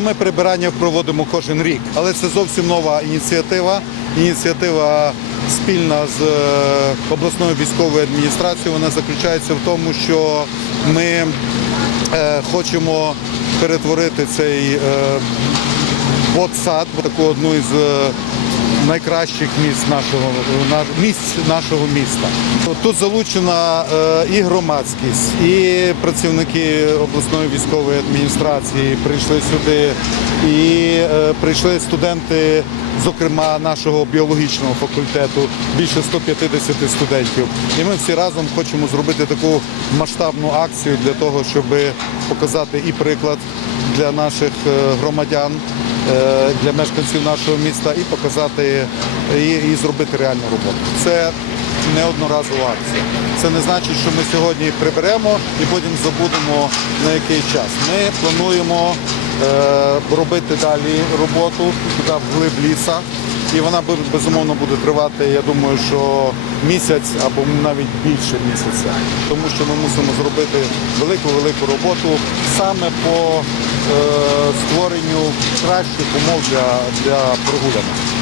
Ми прибирання проводимо кожен рік, але це зовсім нова ініціатива. Ініціатива спільна з е, обласною військовою адміністрацією. Вона заключається в тому, що ми е, хочемо перетворити цей ботсад, в таку одну із е, найкращих місць нашого місць нашого міста. Тут залучена е, і громадськість, і працівники обласної військової адміністрації прийшли сюди, і е, прийшли студенти, зокрема нашого біологічного факультету, більше 150 студентів. І ми всі разом хочемо зробити таку масштабну акцію для того, щоб показати і приклад для наших е, громадян, для мешканців нашого міста і показати і, і зробити реальну роботу. Це не одноразова акція. Це не значить, що ми сьогодні приберемо і потім забудемо на який час. Ми плануємо е, робити далі роботу туди вглиб ліса. І вона безумовно буде тривати, я думаю, що місяць або навіть більше місяця. Тому що ми мусимо зробити велику-велику роботу саме по е, створенню кращих умов для, для прогулянок.